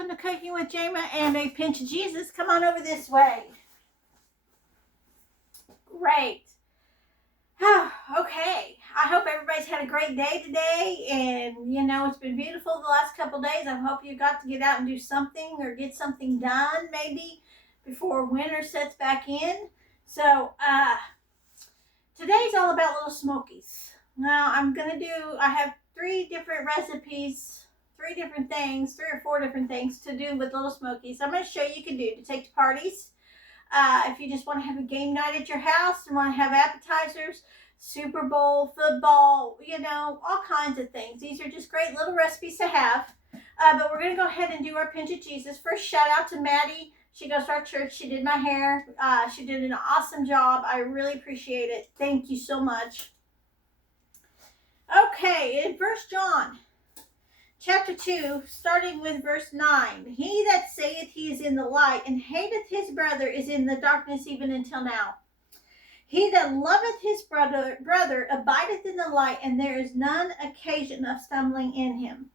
welcome to Cooking with Jama and a Pinch of Jesus. Come on over this way. Great. Okay. I hope everybody's had a great day today, and it's been beautiful the last couple of days. I hope you got to get out and do something or get something done maybe before winter sets back in. So today's all about little smokies. Now I have 3 different recipes, 3 different things, 3 or 4 different things to do with little smokies. I'm going to show you can do to take to parties. If you just want to have a game night at your house and want to have appetizers, Super Bowl, football, all kinds of things. These are just great little recipes to have. But we're going to go ahead and do our Pinch of Jesus. First, shout out to Maddie. She goes to our church. She did my hair. She did an awesome job. I really appreciate it. Thank you so much. Okay, in 1 John chapter 2, starting with verse 9. He that saith he is in the light and hateth his brother is in the darkness even until now. He that loveth his brother abideth in the light, and there is none occasion of stumbling in him.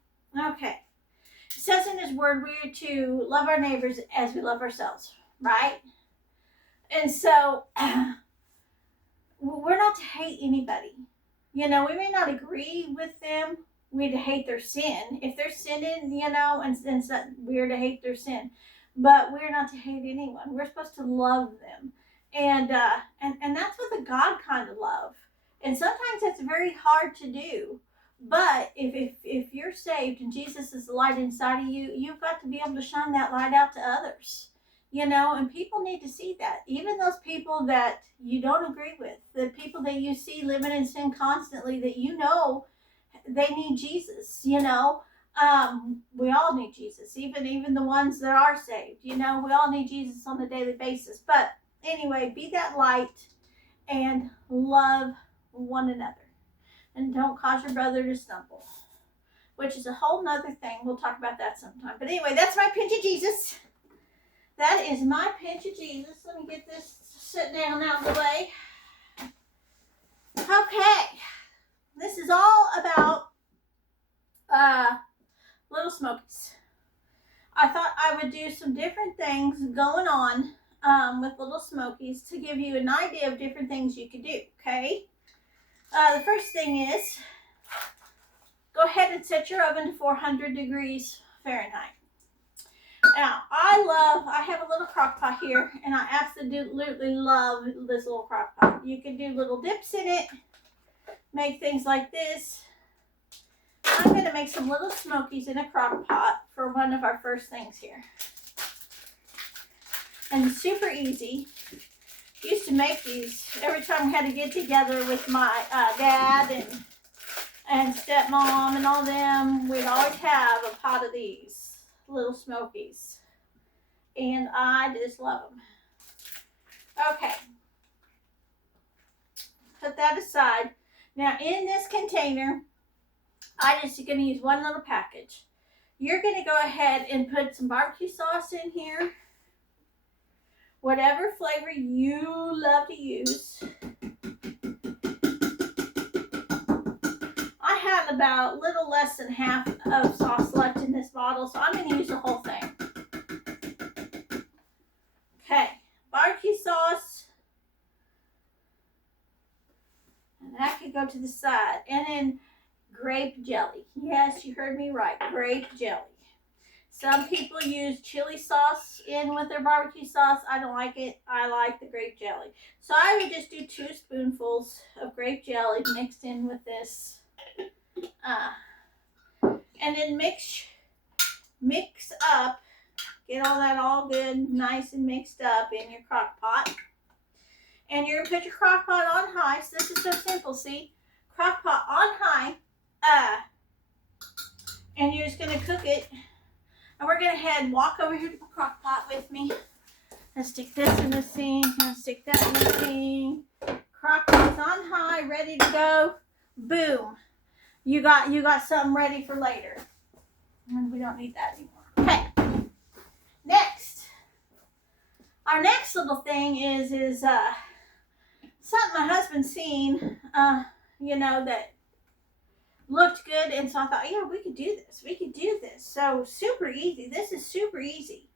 Okay. It says in his word we are to love our neighbors as we love ourselves, right? And so we're not to hate anybody. We may not agree with them. We're to hate their sin. If they're sinning, and we're to hate their sin. But we're not to hate anyone. We're supposed to love them. And that's with a God kind of love. And sometimes that's very hard to do. But if you're saved and Jesus is the light inside of you, you've got to be able to shine that light out to others. And people need to see that. Even those people that you don't agree with, the people that you see living in sin constantly, that they need Jesus, we all need Jesus, even the ones that are saved, we all need Jesus on a daily basis. But anyway, be that light and love one another. And don't cause your brother to stumble, which is a whole nother thing. We'll talk about that sometime. But anyway, that's my Pinch of Jesus. That is my Pinch of Jesus. Let me get this sit down out of the way. Okay. This is all about little smokies. I thought I would do some different things going on with little smokies to give you an idea of different things you could do, okay? The first thing is, go ahead and set your oven to 400 degrees Fahrenheit. Now, I have a little crock pot here, and I absolutely love this little crock pot. You can do little dips in it, make things like this. I'm going to make some little smokies in a crock pot for one of our first things here. And it's super easy. Used to make these every time we had to get together with my dad and stepmom and all them. We'd always have a pot of these little smokies. And I just love them. Okay. Put that aside. Now in this container, I just going to use one little package. You're going to go ahead and put some barbecue sauce in here. Whatever flavor you love to use. I have about a little less than half of sauce left in this bottle, so I'm going to use the whole thing. Okay, barbecue sauce. And that could go to the side. And then grape jelly. Yes, you heard me right. Grape jelly. Some people use chili sauce in with their barbecue sauce. I don't like it. I like the grape jelly. So I would just do 2 spoonfuls of grape jelly mixed in with this. And then mix up. Get all that all good, nice and mixed up in your crock pot. And you're going to put your crock pot on high. So this is so simple, see? Crock pot on high. And you're just going to cook it. And we're going to walk over here to the crock pot with me. Let's stick this in the sink. And stick that in the sink. Crock pot's on high, ready to go. Boom. You got something ready for later. And we don't need that anymore. Okay. Next. Our next little thing is something my husband's seen, that looked good, and so I thought, yeah, we could do this. We could do this. So super easy. This is super easy.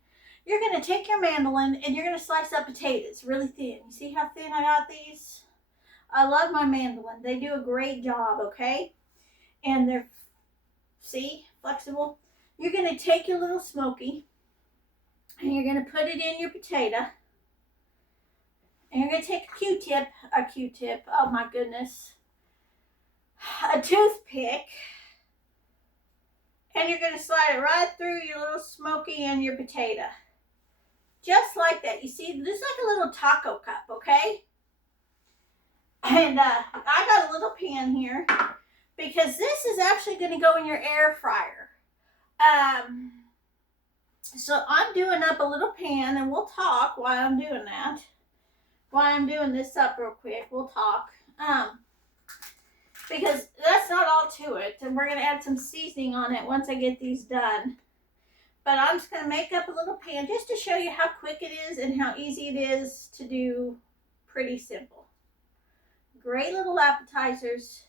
You're gonna take your mandolin and you're gonna slice up potatoes really thin. You see how thin I got these? I love my mandolin. They do a great job, okay? And they're, see, flexible. You're gonna take your little smoky and you're gonna put it in your potato. And you're gonna take a Q-tip, oh my goodness, a toothpick, and you're gonna slide it right through your little smoky and your potato. Just like that. You see, this is like a little taco cup, okay? And I got a little pan here because this is actually going to go in your air fryer. So I'm doing up a little pan, and we'll talk while I'm doing that. While I'm doing this up real quick, we'll talk. Because that's not all to it, and we're going to add some seasoning on it once I get these done. But I'm just going to make up a little pan just to show you how quick it is and how easy it is to do. Pretty simple. Great little appetizers.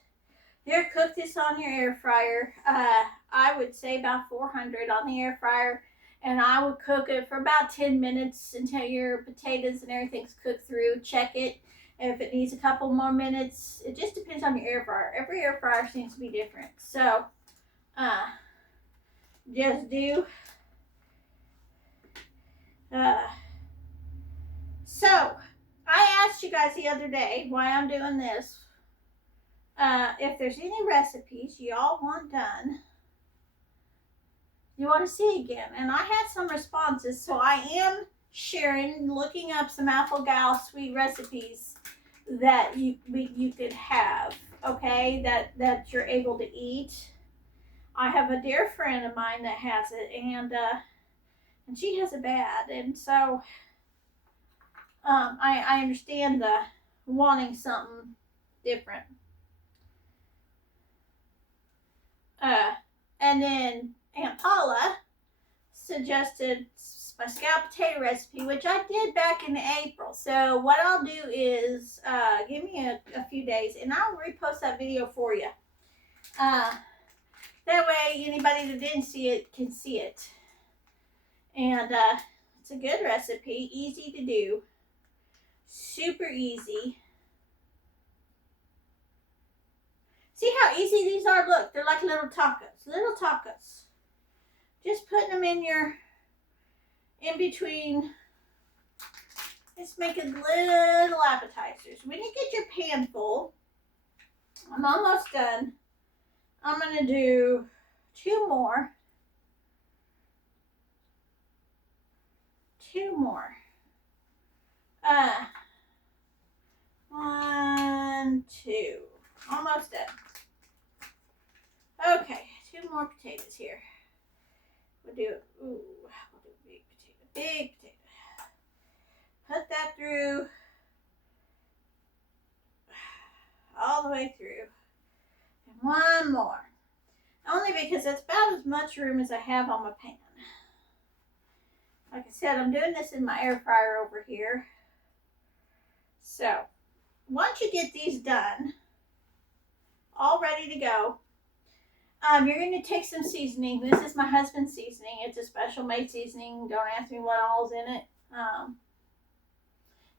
Here, cook this on your air fryer. I would say about 400 on the air fryer. And I would cook it for about 10 minutes until your potatoes and everything's cooked through. Check it. If it needs a couple more minutes, it just depends on your air fryer. Every air fryer seems to be different. So, just do. So, I asked you guys the other day why I'm doing this. If there's any recipes y'all want done, you want to see again. And I had some responses, so I am sharing, looking up some apple gal sweet recipes that you could have, okay, that you're able to eat. I have a dear friend of mine that has it, and she has it bad, and so I understand the wanting something different. And then Aunt Paula suggested my scalloped potato recipe, which I did back in April. So what I'll do is give me a few days, and I'll repost that video for you. That way, anybody that didn't see it can see it. And it's a good recipe, easy to do, super easy. See how easy these are? Look, they're like little tacos. Little tacos. Just putting them in between. Just making little appetizers. When you get your pan full, I'm almost done. I'm going to do 2 more. 2 more. 1, 2. Almost done. Okay, 2 more potatoes here. We'll do big potato. Big potato. Put that through. All the way through. And 1 more. Only because that's about as much room as I have on my pan. Like I said, I'm doing this in my air fryer over here. So, once you get these done, all ready to go, you're going to take some seasoning. This is my husband's seasoning. It's a special made seasoning. Don't ask me what all's in it.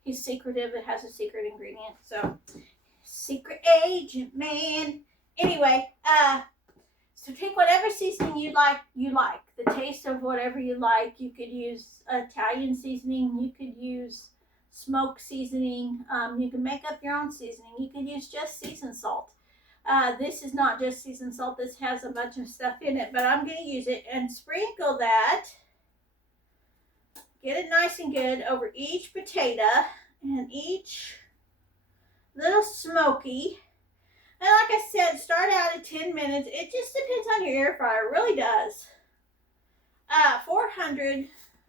He's secretive. It has a secret ingredient. So, secret agent, man. Anyway, so take whatever seasoning you like. The taste of whatever you like. You could use Italian seasoning. You could use smoked seasoning. You can make up your own seasoning. You can use just seasoned salt. This is not just seasoned salt. This has a bunch of stuff in it, but I'm going to use it and sprinkle that. Get it nice and good over each potato and each little smoky. And like I said, start out at 10 minutes. It just depends on your air fryer. It really does. 400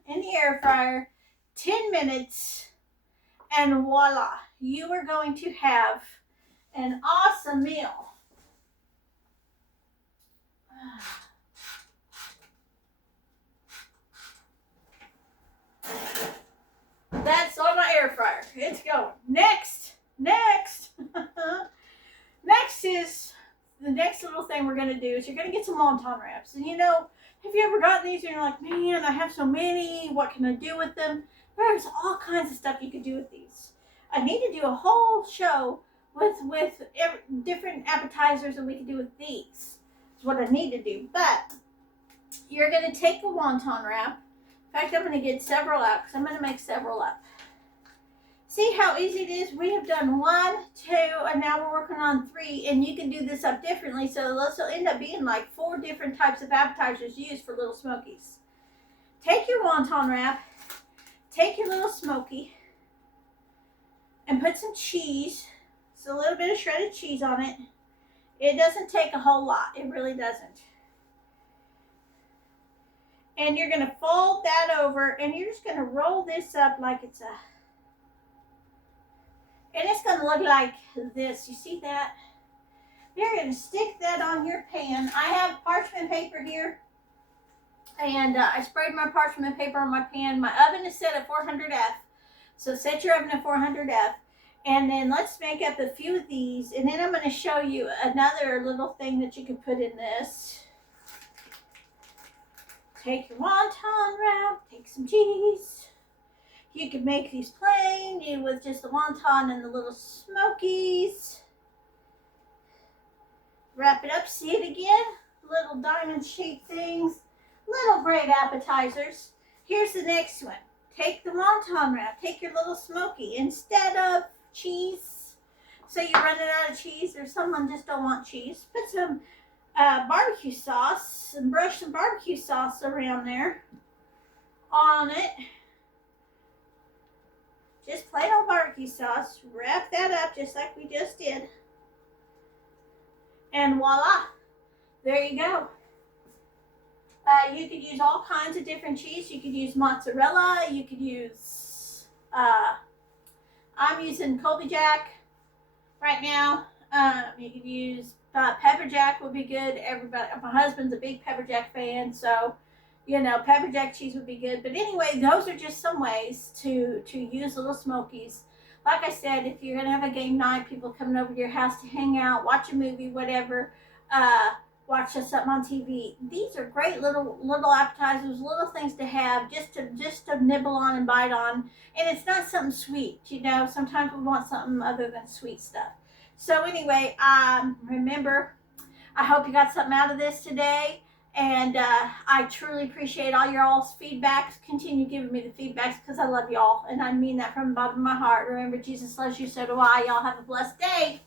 in the air fryer, 10 minutes, and voila. You are going to have an awesome meal. That's on my air fryer. It's going. Next. Next is the next little thing thing we're going to do is you're going to get some wonton wraps. And have you ever gotten these and you're like, man, I have so many. What can I do with them? There's all kinds of stuff you could do with these. I need to do a whole show with different appetizers that we could do with these. That's what I need to do. But you're going to take a wonton wrap. In fact, I'm going to get several out because I'm going to make several up. See how easy it is? We have done 1, 2, and now we're working on 3, and you can do this up differently. So this will end up being like 4 different types of appetizers used for Little Smokies. Take your wonton wrap, take your little smoky, and put some cheese. So a little bit of shredded cheese on it. It doesn't take a whole lot. It really doesn't. And you're going to fold that over, and you're just going to roll this up like it's and it's going to look like this. You see that? You're going to stick that on your pan. I have parchment paper here. And I sprayed my parchment paper on my pan. My oven is set at 400F. So set your oven at 400F. And then let's make up a few of these. And then I'm going to show you another little thing that you can put in this. Take your wonton wrap. Take some cheese. You can make these plain with just the wonton and the little smokies. Wrap it up. See it again? Little diamond-shaped things. Little great appetizers. Here's the next one. Take the wonton wrap. Take your little smoky. Instead of cheese, so you're running out of cheese or someone just don't want cheese, put some barbecue sauce and brush some barbecue sauce around there on it. Just plain old barbecue sauce. Wrap that up just like we just did. And voila. There you go. You could use all kinds of different cheese. You could use mozzarella. You could use, I'm using Colby Jack right now. You could use pepper jack would be good. Everybody, my husband's a big pepper jack fan, so pepper jack cheese would be good. But anyway, those are just some ways to use Little Smokies. Like I said, if you're gonna have a game night, people coming over to your house to hang out, watch a movie, whatever, watch something on TV. These are great little appetizers, little things to have, just to nibble on and bite on. And it's not something sweet, Sometimes we want something other than sweet stuff. So anyway, remember, I hope you got something out of this today. And I truly appreciate all your all's feedbacks. Continue giving me the feedbacks because I love y'all. And I mean that from the bottom of my heart. Remember, Jesus loves you, so do I. Y'all have a blessed day.